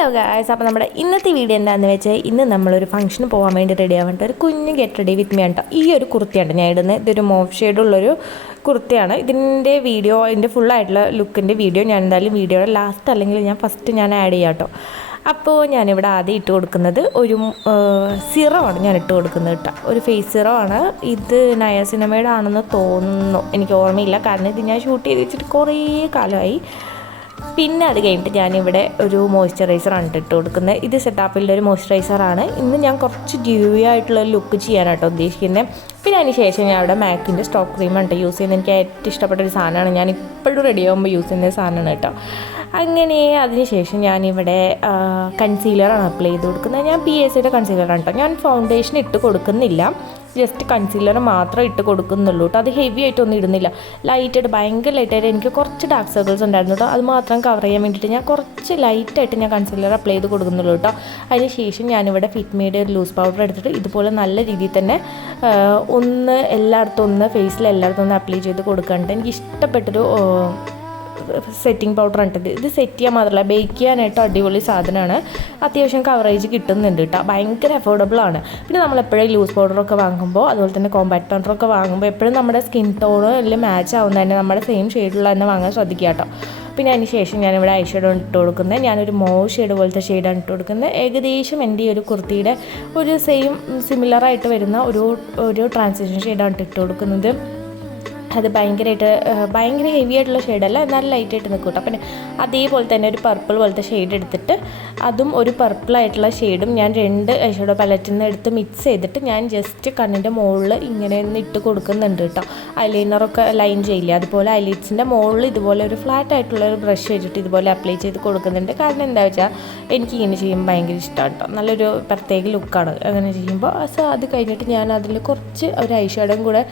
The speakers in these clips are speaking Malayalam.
ഹലോ ഗായ്സ്, അപ്പോൾ നമ്മുടെ ഇന്നത്തെ വീഡിയോ എന്താണെന്ന് വെച്ചാൽ ഇന്ന് നമ്മളൊരു ഫംഗ്ഷന് പോകാൻ വേണ്ടി റെഡി ആവേണ്ട ഒരു കുഞ്ഞ് ഗെറ്റ് റെഡി വിത്ത് മീ ആണ്. ഈ ഒരു കുർത്തിയാണ് ഞാൻ ഇടുന്നത്. ഇതൊരു മോഫ് ഷെയ്ഡുള്ളൊരു കുർത്തിയാണ്. ഇതിൻ്റെ വീഡിയോ, ഇതിൻ്റെ ഫുള്ളായിട്ടുള്ള ലുക്കിൻ്റെ വീഡിയോ ഞാൻ എന്തായാലും വീഡിയോയുടെ ലാസ്റ്റ് അല്ലെങ്കിൽ ഞാൻ ഫസ്റ്റ് ഞാൻ ആഡ് ചെയ്യാം കേട്ടോ. അപ്പോൾ ഞാനിവിടെ ആദ്യം ഇട്ട് കൊടുക്കുന്നത് ഒരു സിറമാണ് ഞാൻ ഇട്ട് കൊടുക്കുന്നത് കേട്ടോ. ഒരു ഫേസ് സിറമാണ്. ഇത് നയാസിനമയുടെ ആണെന്ന് തോന്നുന്നു, എനിക്ക് ഓർമ്മയില്ല, കാരണം ഇത് ഞാൻ ഷൂട്ട് ചെയ്ത് വെച്ചിട്ട് കുറേ കാലമായി. പിന്നെ അത് കഴിഞ്ഞിട്ട് ഞാനിവിടെ ഒരു മോയ്സ്ചറൈസറാണ് ഇട്ട് കൊടുക്കുന്നത്. ഇത് സെറ്റാപ്പിൻ്റെ ഒരു മോയ്സ്ചറൈസറാണ്. ഇന്ന് ഞാൻ കുറച്ച് ഡ്യൂയി ആയിട്ടുള്ള ലുക്ക് ചെയ്യാനാട്ടോ ഉദ്ദേശിക്കുന്നത്. പിന്നെ അതിന് ശേഷം ഞാൻ അവിടെ മാക്കിൻ്റെ സ്റ്റോക്ക് ക്രീമാണ് യൂസ് ചെയ്യുന്നത്. എനിക്ക് ഏറ്റവും ഇഷ്ടപ്പെട്ട ഒരു സാധനമാണ്. ഞാൻ ഇപ്പോഴും റെഡി ആകുമ്പോൾ യൂസ് ചെയ്യുന്ന സാധനമാണ് കേട്ടോ. അങ്ങനെ അതിനുശേഷം ഞാനിവിടെ കൺസീലറാണ് അപ്ലൈ ചെയ്ത് കൊടുക്കുന്നത്. ഞാൻ PACയുടെ കൺസീലറാണ് കേട്ടോ. ഞാൻ ഫൗണ്ടേഷൻ ഇട്ട് കൊടുക്കുന്നില്ല, ജസ്റ്റ് കൺസീലർ മാത്രമേ ഇട്ട് കൊടുക്കുന്നുള്ളൂ കേട്ടോ. അത് ഹെവി ആയിട്ടൊന്നും ഇടുന്നില്ല, ലൈറ്റായിട്ട്, ഭയങ്കര ലൈറ്റായിട്ട്. എനിക്ക് കുറച്ച് ഡാർക്ക് സർക്കിൾസ് ഉണ്ടായിരുന്നു കേട്ടോ, അത് മാത്രം കവർ ചെയ്യാൻ വേണ്ടിയിട്ട് ഞാൻ കുറച്ച് ലൈറ്റായിട്ട് ഞാൻ കൺസീലർ അപ്ലൈ ചെയ്ത് കൊടുക്കുന്നുള്ളൂ കേട്ടോ. അതിന് ശേഷം ഞാനിവിടെ ഫിറ്റ്മിയുടെ ഒരു ലൂസ് പൗഡർ എടുത്തിട്ട് ഇതുപോലെ നല്ല രീതിയിൽ തന്നെ ഒന്ന് എല്ലായിടത്തും ഒന്ന് ഫേസിൽ എല്ലായിടത്തും ഒന്ന് അപ്ലൈ ചെയ്ത് കൊടുക്കാനുണ്ട്. എനിക്ക് ഇഷ്ടപ്പെട്ടൊരു സെറ്റിംഗ് പൗഡർ ആണ് ഇത് സെറ്റ് ചെയ്യാൻ മാത്രമല്ല ബേക്ക് ചെയ്യാനായിട്ട് അടിപൊളി സാധനമാണ്. അത്യാവശ്യം കവറേജ് കിട്ടുന്നുണ്ട് കേട്ടോ, ഭയങ്കര അഫോർഡബിളാണ്. പിന്നെ നമ്മളെപ്പോഴും ലൂസ് പൗഡറൊക്കെ വാങ്ങുമ്പോൾ, അതുപോലെ തന്നെ കോമ്പാക്ട് പൗഡറൊക്കെ വാങ്ങുമ്പോൾ എപ്പോഴും നമ്മുടെ സ്കിൻ ടോണ് എല്ലാം മാച്ച് ആവുന്ന തന്നെ നമ്മുടെ സെയിം ഷെയ്ഡുള്ള തന്നെ വാങ്ങാൻ ശ്രദ്ധിക്കുക കേട്ടോ. പിന്നെ അതിന് ശേഷം ഞാനിവിടെ ഐ ഷെയ്ഡോ ഇട്ട് കൊടുക്കുന്നത്. ഞാനൊരു മോവ് ഷെയ്ഡ് പോലത്തെ ഷെയ്ഡാണ് ഇട്ട് കൊടുക്കുന്നത്. ഏകദേശം എൻ്റെ ഈ ഒരു കുർത്തിയുടെ ഒരു സിമിലറായിട്ട് വരുന്ന ഒരു ട്രാൻസിഷൻ ഷെയ്ഡാണ് ഇട്ട് കൊടുക്കുന്നത്. അത് ഭയങ്കര ഹെവി ആയിട്ടുള്ള ഷെയ്ഡല്ല, എന്നാലും ലൈറ്റായിട്ട് നിൽക്കും കേട്ടോ. പിന്നെ അതേപോലെ തന്നെ ഒരു പർപ്പിൾ പോലത്തെ ഷെയ്ഡ് എടുത്തിട്ട് അതും ഒരു പർപ്പിളായിട്ടുള്ള ഷെയ്ഡും ഞാൻ 2 ഐഷാഡോ പാലറ്റിൽ നിന്ന് എടുത്ത് മിക്സ് ചെയ്തിട്ട് ഞാൻ ജസ്റ്റ് കണ്ണിൻ്റെ മുകളിൽ ഇങ്ങനെ ഒന്ന് ഇട്ട് കൊടുക്കുന്നുണ്ട് കേട്ടോ. ഐലൈനറൊക്കെ ലൈൻ ചെയ്യില്ല, അതുപോലെ ഐലിഡ്സിൻ്റെ മുകളിൽ ഇതുപോലെ ഒരു ഫ്ലാറ്റ് ആയിട്ടുള്ള ഒരു ബ്രഷ് വെച്ചിട്ട് ഇതുപോലെ അപ്ലൈ ചെയ്ത് കൊടുക്കുന്നുണ്ട്. കാരണം എന്താ വെച്ചാൽ എനിക്കിങ്ങനെ ചെയ്യുമ്പോൾ ഭയങ്കര ഇഷ്ടമാണ് കേട്ടോ, നല്ലൊരു പ്രത്യേക ലുക്കാണ് അങ്ങനെ ചെയ്യുമ്പോൾ. സോ അത് കഴിഞ്ഞിട്ട് ഞാൻ അതിൽ കുറച്ച് ഒരു ഐഷാഡോയും കൂടെ,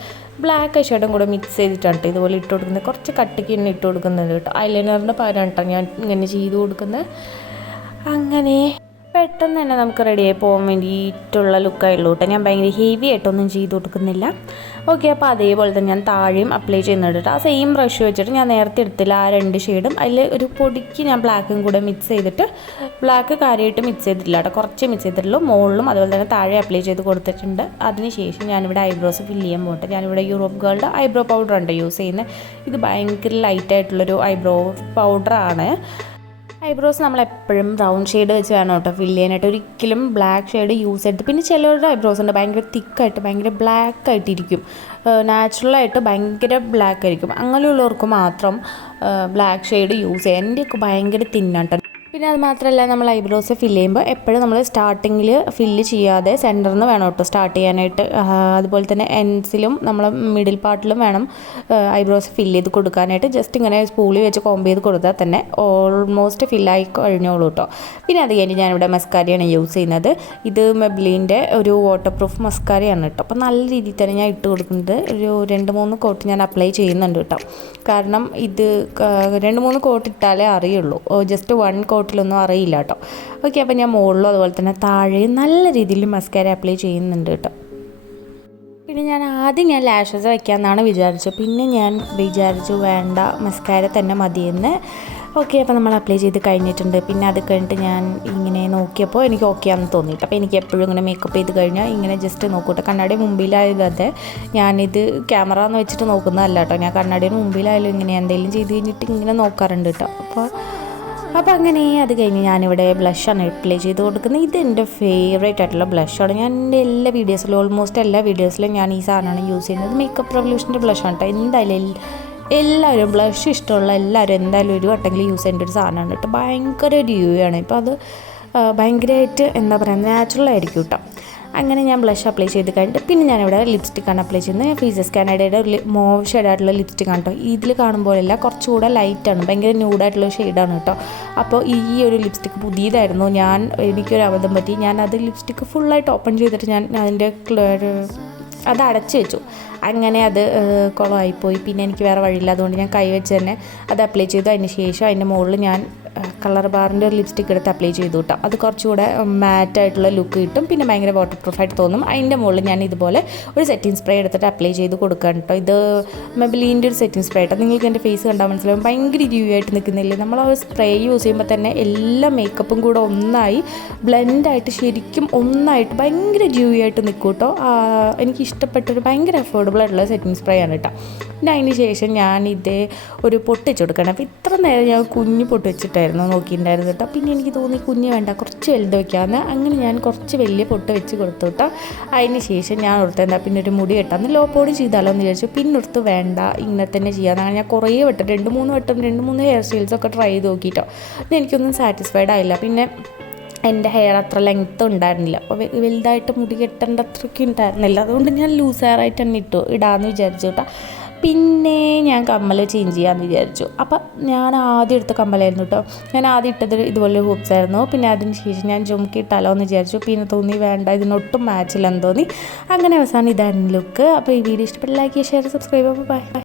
ബ്ലാക്ക് ഐഷാഡും കൂടെ മിക്സ് ചെയ്തിട്ടാണ് കേട്ടോ ഇതുപോലെ ഇട്ട് കൊടുക്കുന്നത്. കുറച്ച് കട്ടിക്ക് തന്നെ ഇട്ട് കൊടുക്കുന്നുണ്ട് കേട്ടോ. ഐലൈനറിൻ്റെ പകരം കേട്ടോ ഞാൻ ഇങ്ങനെ ചെയ്ത് കൊടുക്കുന്നത്. അങ്ങനെ പെട്ടെന്ന് തന്നെ നമുക്ക് റെഡിയായി പോകാൻ വേണ്ടിയിട്ടുള്ള ലുക്കായുള്ളൂ കേട്ടോ. ഞാൻ ഭയങ്കര ഹെവി ആയിട്ടൊന്നും ചെയ്ത് കൊടുക്കുന്നില്ല. ഓക്കെ, അപ്പോൾ അതേപോലെ തന്നെ ഞാൻ താഴെയും അപ്ലൈ ചെയ്യുന്നുണ്ട് കേട്ടോ. ആ സെയിം ബ്രഷ് വെച്ചിട്ട് ഞാൻ നേരത്തെ എടുത്തില്ല ആ 2 ഷെയ്ഡും അതിൽ ഒരു പൊടിക്ക് ഞാൻ ബ്ലാക്കും കൂടെ മിക്സ് ചെയ്തിട്ട്, ബ്ലാക്ക് കാര്യമായിട്ട് മിക്സ് ചെയ്തിട്ടില്ല കേട്ടോ, കുറച്ച് മിക്സ് ചെയ്തിട്ടുള്ളൂ. മുകളിലും അതുപോലെ തന്നെ താഴെ അപ്ലൈ ചെയ്ത് കൊടുത്തിട്ടുണ്ട്. അതിനുശേഷം ഞാനിവിടെ ഐബ്രോസ് ഫില്ല് ചെയ്യാൻ പോകട്ടെ. ഞാനിവിടെ യൂറോപ്പ് ഗേൾഡ് ഐബ്രോ പൗഡറാണ് യൂസ് ചെയ്യുന്നത്. ഇത് ഭയങ്കര ലൈറ്റായിട്ടുള്ളൊരു ഐബ്രോ പൗഡറാണ്. ഐബ്രോസ് നമ്മളെപ്പോഴും ബ്രൗൺ ഷെയ്ഡ് വെച്ച് വേണം കേട്ടോ ഫില്ല് ചെയ്യാനായിട്ട്, ഒരിക്കലും ബ്ലാക്ക് ഷെയ്ഡ് യൂസ് ചെയ്തിട്ട്. പിന്നെ ചിലവരുടെ ഐബ്രോസ് ഉണ്ട് ഭയങ്കര തിക്കായിട്ട് ഭയങ്കര ബ്ലാക്ക് ആയിട്ടിരിക്കും, നാച്ചുറലായിട്ട് ഭയങ്കര ബ്ലാക്ക് ആയിരിക്കും. അങ്ങനെയുള്ളവർക്ക് മാത്രം ബ്ലാക്ക് ഷെയ്ഡ് യൂസ് ചെയ്യാം. എൻ്റെയൊക്കെ ഭയങ്കര തിന്നാണ് കേട്ടോ. പിന്നെ അത് മാത്രമല്ല, നമ്മൾ ഐബ്രോസ് ഫില്ല് ചെയ്യുമ്പോൾ എപ്പോഴും നമ്മൾ സ്റ്റാർട്ടിങ്ങിൽ ഫില്ല് ചെയ്യാതെ സെൻറ്ററിൽ നിന്ന് വേണം കേട്ടോ സ്റ്റാർട്ട് ചെയ്യാനായിട്ട്. അതുപോലെ തന്നെ എൻഡ്സിലും നമ്മൾ മിഡിൽ പാർട്ടിലും വേണം ഐബ്രോസ് ഫില്ല് ചെയ്ത് കൊടുക്കാനായിട്ട്. ജസ്റ്റ് ഇങ്ങനെ സ്പൂളി വെച്ച് കോമ്പ് ചെയ്ത് കൊടുത്താൽ തന്നെ ഓൾമോസ്റ്റ് ഫില്ലായി കഴിഞ്ഞോളൂ കേട്ടോ. പിന്നെ അത് കഴിഞ്ഞ് ഞാനിവിടെ മസ്കാരയാണ് യൂസ് ചെയ്യുന്നത്. ഇത് മെബ്ലിൻ്റെ ഒരു വാട്ടർ പ്രൂഫ് മസ്കാരയാണ് കേട്ടോ. അപ്പോൾ നല്ല രീതിയിൽ തന്നെ ഞാൻ ഇട്ട് കൊടുക്കുന്നത്. ഒരു 2-3 കോട്ട് ഞാൻ അപ്ലൈ ചെയ്യുന്നുണ്ട് കേട്ടോ. കാരണം ഇത് 2-3 കോട്ട് ഇട്ടാലേ അറിയുള്ളൂ, ജസ്റ്റ് 1 കോട്ടിലൊന്നും അറിയില്ല കേട്ടോ. ഓക്കെ, അപ്പോൾ ഞാൻ മുകളിലും അതുപോലെ തന്നെ താഴെയും നല്ല രീതിയിൽ മസ്കാര അപ്ലൈ ചെയ്യുന്നുണ്ട് കേട്ടോ. പിന്നെ ഞാൻ ആദ്യം ലാഷസ് വയ്ക്കാമെന്നാണ് വിചാരിച്ചത്. പിന്നെ ഞാൻ വിചാരിച്ചു വേണ്ട, മസ്കാര തന്നെ മതിയെന്ന്. ഓക്കെ, അപ്പോൾ നമ്മൾ അപ്ലൈ ചെയ്ത് കഴിഞ്ഞിട്ടുണ്ട്. പിന്നെ അത് കഴിഞ്ഞിട്ട് ഞാൻ ഇങ്ങനെ നോക്കിയപ്പോൾ എനിക്ക് ഓക്കെ ആണെന്ന് തോന്നിയിട്ട്. അപ്പോൾ എനിക്ക് എപ്പോഴും ഇങ്ങനെ മേക്കപ്പ് ചെയ്ത് കഴിഞ്ഞാൽ ഇങ്ങനെ ജസ്റ്റ് നോക്കൂട്ടെ. കണ്ണാടി മുമ്പിലായതെ ഞാനിത് ക്യാമറ എന്ന് വെച്ചിട്ട് നോക്കുന്നതല്ല കേട്ടോ. ഞാൻ കണ്ണാടിയുടെ മുമ്പിലായാലും ഇങ്ങനെ എന്തെങ്കിലും ചെയ്ത് കഴിഞ്ഞിട്ട് ഇങ്ങനെ നോക്കാറുണ്ട് കേട്ടോ. അപ്പോൾ അങ്ങനെ അത് കഴിഞ്ഞ് ഞാനിവിടെ ബ്ലഷാണ് അപ്ലൈ ചെയ്ത് കൊടുക്കുന്നത്. ഇതെൻ്റെ ഫേവറേറ്റ് ആയിട്ടുള്ള ബ്ലഷാണ്. ഞാൻ എൻ്റെ എല്ലാ വീഡിയോസിലും, ഓൾമോസ്റ്റ് എല്ലാ വീഡിയോസിലും ഞാൻ ഈ സാധനമാണ് യൂസ് ചെയ്യുന്നത്. മേക്കപ്പ് റെവല്യൂഷൻ്റെ ബ്ലഷാണ് കേട്ടോ. എന്തായാലും എല്ലാവരും ബ്ലഷ് ഇഷ്ടമുള്ള എല്ലാവരും എന്തായാലും ഒരു വട്ടെങ്കിലും യൂസ് ചെയ്യേണ്ട ഒരു സാധനമാണ് കേട്ടോ. ഭയങ്കര ഡ്യൂയാണ്. ഇപ്പോൾ അത് ഭയങ്കരമായിട്ട് എന്താ പറയുക, നാച്ചുറലായിരിക്കും കേട്ടോ. അങ്ങനെ ഞാൻ ബ്ലഷ് അപ്ലൈ ചെയ്ത് കഴിഞ്ഞിട്ട് പിന്നെ ഞാനിവിടെ ലിപ്സ്റ്റിക്കാണ് അപ്ലൈ ചെയ്യുന്നത്. ഞാൻ ഫേസസ് കാനഡയുടെ ഒരു മോവ് ഷെയ്ഡായിട്ടുള്ള ലിപ്സ്റ്റിക്കാണ് കേട്ടോ. ഇതിൽ കാണുമ്പോഴല്ല, കുറച്ചുകൂടെ ലൈറ്റാണ്, ഭയങ്കര ന്യൂഡായിട്ടുള്ള ഷെയ്ഡാണ് കേട്ടോ. അപ്പോൾ ഈ ഒരു ലിപ്സ്റ്റിക്ക് പുതിയതായിരുന്നു. എനിക്കൊരു അബദ്ധം പറ്റി. ഞാനത് ലിപ്സ്റ്റിക്ക് ഫുള്ളായിട്ട് ഓപ്പൺ ചെയ്തിട്ട് ഞാൻ അതിൻ്റെ അത് അടച്ചു വെച്ചു. അങ്ങനെ അത് കുളമായിപ്പോയി. പിന്നെ എനിക്ക് വേറെ വഴിയില്ല, അതുകൊണ്ട് ഞാൻ കൈ വെച്ച് തന്നെ അത് അപ്ലൈ ചെയ്തു. അതിന് ശേഷം അതിൻ്റെ മുകളിൽ ഞാൻ കളർ ബാറിൻ്റെ ഒരു ലിപ്സ്റ്റിക് എടുത്ത് അപ്ലൈ ചെയ്തു കേട്ടോ. അത് കുറച്ചുകൂടെ മാറ്റായിട്ടുള്ള ലുക്ക് കിട്ടും, പിന്നെ ഭയങ്കര വാട്ടർ പ്രൂഫായിട്ട് തോന്നും. അതിൻ്റെ മുകളിൽ ഞാൻ ഇതുപോലെ ഒരു സെറ്റിംഗ് സ്പ്രേ എടുത്തിട്ട് അപ്ലൈ ചെയ്ത് കൊടുക്കാം കേട്ടോ. ഇത് മെബിലിൻ്റെ ഒരു സെറ്റിംഗ് സ്പ്രേ ആട്ടോ. നിങ്ങൾക്ക് എൻ്റെ ഫേസ് കണ്ടാൽ മനസ്സിലാവും, ഭയങ്കര ഡ്യൂയി ആയിട്ട് നിൽക്കുന്നില്ലേ. നമ്മൾ ആ സ്പ്രേ യൂസ് ചെയ്യുമ്പോൾ തന്നെ എല്ലാ മേക്കപ്പും കൂടെ ഒന്നായി ബ്ലെൻഡായിട്ട് ശരിക്കും ഒന്നായിട്ട് ഭയങ്കര ഡ്യൂയി ആയിട്ട് നിൽക്കും കേട്ടോ. എനിക്ക് ഇഷ്ടപ്പെട്ടൊരു ഭയങ്കര അഫോർഡബിൾ ആയിട്ടുള്ള സെറ്റിംഗ് സ്പ്രേ ആണ് കേട്ടോ. പിന്നെ അതിന് ശേഷം ഞാനിത് ഒരു പൊട്ടിച്ച് കൊടുക്കണം. അപ്പോൾ ഇത്ര നേരം ഞാൻ കുഞ്ഞ് പൊട്ട് വെച്ചിട്ടായിരുന്നു നോക്കിയിട്ടുണ്ടായിരുന്നു കേട്ടോ. പിന്നെ എനിക്ക് തോന്നി കുഞ്ഞ് വേണ്ട, കുറച്ച് വലുത് വയ്ക്കാമെന്ന്. അങ്ങനെ ഞാൻ കുറച്ച് വലിയ പൊട്ട് വെച്ച് കൊടുത്തു കേട്ടോ. അതിന് ശേഷം ഞാൻ ഓർത്ത് എന്താ പിന്നെ ഒരു മുടി കെട്ടാന്ന് ലോ പോടി ചെയ്താലോ എന്ന് വിചാരിച്ചു. പിന്നെ ഓർത്ത് വേണ്ട, ഇങ്ങനെ തന്നെ ചെയ്യാമെന്ന്. അങ്ങനെ ഞാൻ കുറേ വട്ടം 2-3 ഹെയർ സ്റ്റൈൽസൊക്കെ ട്രൈ ചെയ്ത് നോക്കിയിട്ടോ. അത് എനിക്കൊന്നും സാറ്റിസ്ഫൈഡ് ആയില്ല. പിന്നെ എൻ്റെ ഹെയർ അത്ര ലെങ്ത്ത് ഉണ്ടായിരുന്നില്ല, അപ്പോൾ വലുതായിട്ട് മുടി കെട്ടേണ്ട അത്രയ്ക്ക് ഉണ്ടായിരുന്നില്ല. അതുകൊണ്ട് ഞാൻ ലൂസ് ഹെയർ ആയിട്ട് തന്നെ ഇടാമെന്ന് വിചാരിച്ചു കേട്ടോ. പിന്നെ ഞാൻ കമ്മൽ ചേഞ്ച് ചെയ്യാമെന്ന് വിചാരിച്ചു. അപ്പം ഞാൻ ആദ്യം എടുത്ത കമ്മലായിരുന്നു കേട്ടോ. ഞാൻ ആദ്യം ഇട്ടത് ഇതുപോലെ ഹൂപ്സ് ആയിരുന്നു. പിന്നെ അതിന് ശേഷം ഞാൻ ജുംക്കി ഇട്ടാലോ എന്ന് വിചാരിച്ചു. പിന്നെ തോന്നി വേണ്ട, ഇതിനൊട്ടും മാച്ചില്ലെന്ന് തോന്നി. അങ്ങനെ അവസാനം ഇതാണ് ലുക്ക്. അപ്പോൾ ഈ വീഡിയോ ഇഷ്ടപ്പെട്ട ലൈക്ക് ചെയ്യുക, ഷെയർ, സബ്സ്ക്രൈബ്. ബൈ.